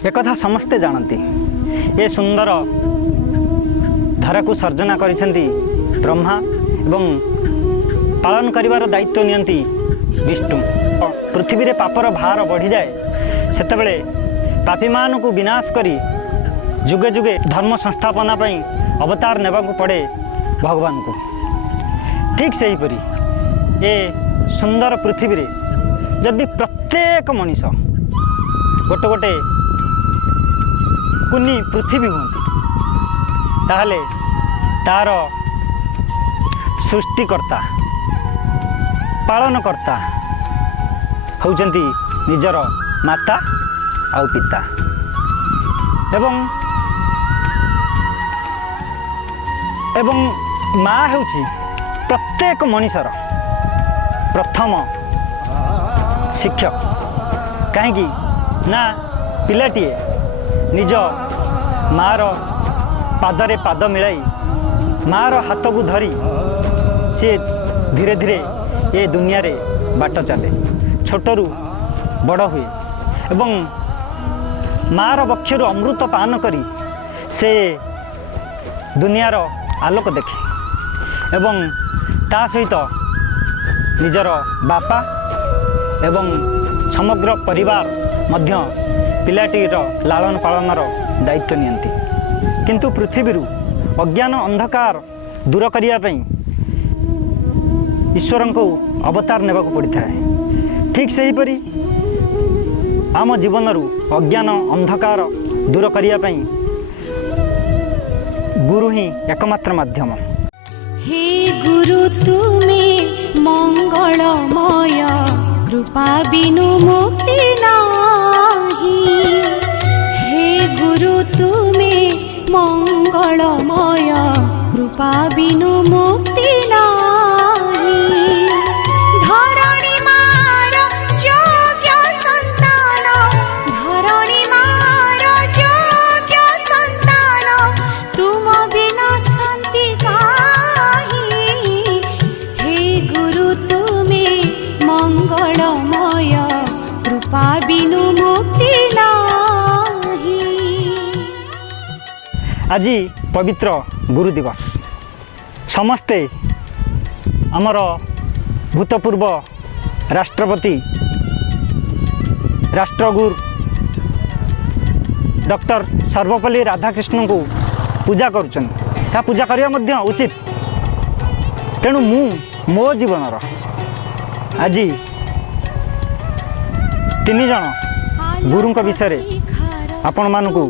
एक कथा समस्ते जानती ये सुंदर धरा को सर्जना करिसेंती ब्रह्मा एवं पालन करिवार दायित्व नियंती विष्णु। पृथ्वी रे पापर भार बढ़ी जाए सेतेबेले पापी मान को विनाश करी जुगे जुगे धर्म संस्थापना पई अवतार नेबा को पड़े भगवान को। ठीक से हीपरी ये सुंदर पृथ्वी रे जदि प्रत्येक मनीष गोटे गोटे कुनी पृथ्वी हूँ ताहले तार सृष्टिकर्ता पालनकर्ता होउचंती निजर माता आउ पिता एवं माँ होउची प्रत्येक मनीषर प्रथम शिक्षक। कहीं ना पिलाटीए निज मार पादरे पाद मिलाई मार हाथ को धरी सी धीरे धीरे ये दुनिया रे बाट चले छोटरू बड़ हुए एवं मार बक्षर अमृत पान करी से दुनियार आलोक देखे एवं ता सहित निजर बापा एवं समग्र परिवार मध्य पिलाटीर लालन पालनर दायित्व नियंती। किंतु पृथ्वी अज्ञान अंधकार दूर करने ईश्वर को अवतार नेबा को पड़ता है। ठीक से हीपरी आम जीवन अज्ञान अंधकार दूर करने गुरु ही एकमात्र माध्यम। हे गुरु तुम्हें मंगलमय कृपा बिनु मुक्ति नाही। हे गुरु तुम्हें मंगलमय कृपा बिनु मुक्ति नाही। धरणी मार योग्य संतान धरणी मार योग्य संतान तुम बिना शांति काहि। हे गुरु तुम्हें मंगलमय कृपा बिनु मुक्ति नाही। आज पवित्र गुरु दिवस समस्ते आमर भूतपूर्व राष्ट्रपति राष्ट्रगुरु डॉक्टर सर्वपल्ली राधाकृष्ण को पूजा करुछन। या पूजा करिया मध्य उचित। तेणु मो जीवनर आज तीन जन गुरुंक विषय आपण मानकु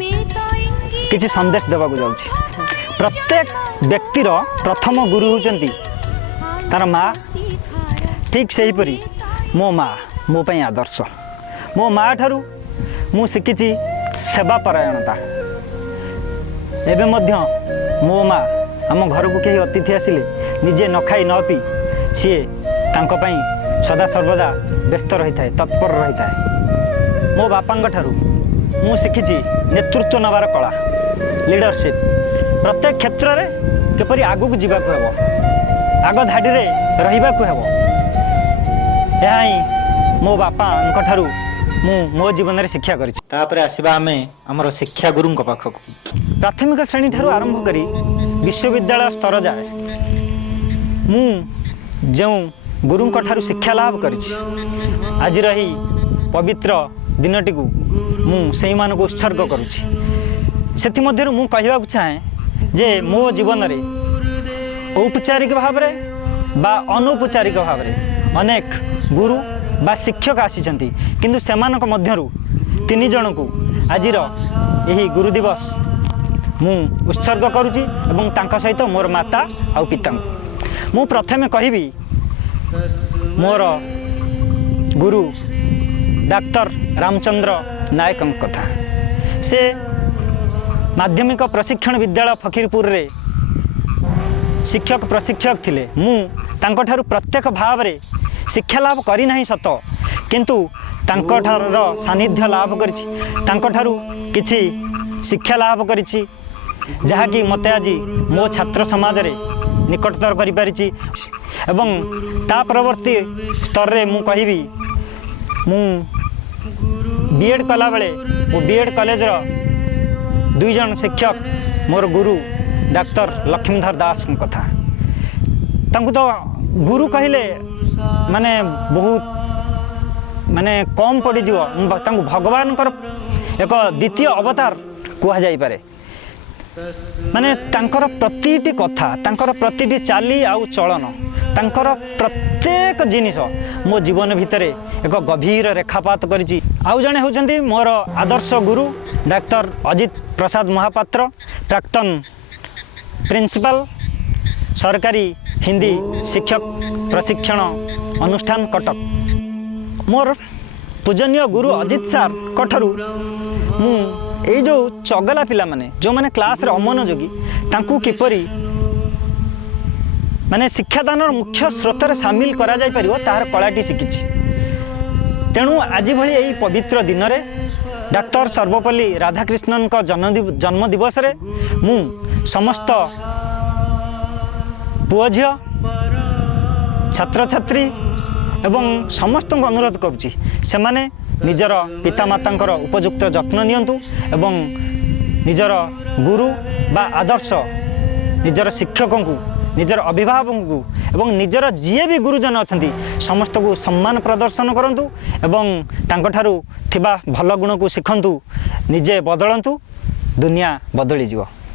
किसी संदेश देवाक जाउछि। प्रत्येक व्यक्तिर प्रथम गुरु होचंती तार माँ। ठीक से हीपरी मो माँ मो पई आदर्श। मो माँ ठारू मु शिखिछि सेवा परायणता। एबे मध्य मो माँ आम घर को कहीं अतिथि आसिले निजे न खाई न पी सी तांको पई सदा सर्वदा व्यस्त रही थाए तत्पर रही थाए। मो बापांग ठारू मु शिखिछि नेतृत्व नबार कला लीडरशिप। प्रत्येक क्षेत्र में किपरि आगु जीवाक हेबो आग धाड़ी रे रहिबाक हेबो यह ही मो बापा ठारू मो जीवन में शिक्षा करिछि। तापरे आसीबा आमे हमर शिक्षा गुरुंक पाखक प्राथमिक श्रेणी ठारू आरंभ करी विश्वविद्यालय स्तर जाए मु जो गुरुंक ठारू शिक्षा लाभ करिछि आज रही पवित्र दिनटी को मु सेही मान को उत्सर्ग करुछि। सेथि मध्यरु मु कहबाक चाहे जे मो जीवन रे औपचारिक भाव रे बा अनौपचारिक भाव रे अनेक गुरु बा शिक्षक आसीचंती किंतु सेमानक मध्यरु तीन जन को आजिर यही गुरु दिवस मु उत्सर्ग करुछि एवं तांका सहित मोर माता आउ पिता मु प्रथमे कहिबी मोर गुरु डाक्टर रामचंद्र नायक कथा। से माध्यमिक प्रशिक्षण विद्यालय फकीरपुर रे शिक्षक प्रशिक्षक थिले। मु तांको ठारू प्रत्येक भाव रे शिक्षा लाभ करी नाही सत किंतु तांको ठार सानिध्य लाभ करिछि तांको ठारू किछि शिक्षा लाभ करिछि जहा कि मते आज मो छात्र समाज रे निकटतर करि परिछि एवं ता परवर्ती स्तर रे मु कहिबी मु बीएड कला बेले मो बीएड कॉलेज रो 2 जन शिक्षक मोर गुरु डॉक्टर लक्ष्मीधर दास कथा तांकु तो गुरु कहले माने बहुत माने कम पड़ जीव तांकु भगवान एक द्वितीय अवतार कह जाई पारे माने तांकर प्रतिटी कथा तांकर प्रतिटी चाली आउ चलन तांकर प्रत्येक जिनिस मो जीवन भितर एक गभीर रेखापात करिछि। आउ जणे होउछन्ती मोर आदर्श गुरु डॉक्टर अजित प्रसाद महापात्र प्राक्तन प्रिंसिपल सरकारी हिंदी शिक्षक प्रशिक्षण अनुष्ठान कटक। मोर पूजनीय गुरु अजित सार कठरू मु ए जो चगला पिला माने जो माने क्लास रे अमनोयोगी तांकू किपरि माने शिक्षादान मुख्य स्रोत रे शामिल करा जाय परिबो तार कलाटी शिखिछि। तेणु आज भली एई पवित्र दिन रे डॉक्टर सर्वपल्ली राधाकृष्णन का जन्म दिवस रे मु समस्त पुओ झियो छात्र छात्री एवं समस्त को अनुरोध करुच्ची से माने निजर पितामाता उपयुक्त जत्न नियंतु एवं निजर गुरु बा आदर्श निजर शिक्षक को निजर अभिभावक को एवं निजर जीए भी गुरुजन अच्छा समस्त को सम्मान प्रदर्शन करंतु एवं तांकठारु थिबा भल गुण को शिखंतु निजे बदलंतु दुनिया बदली जीव।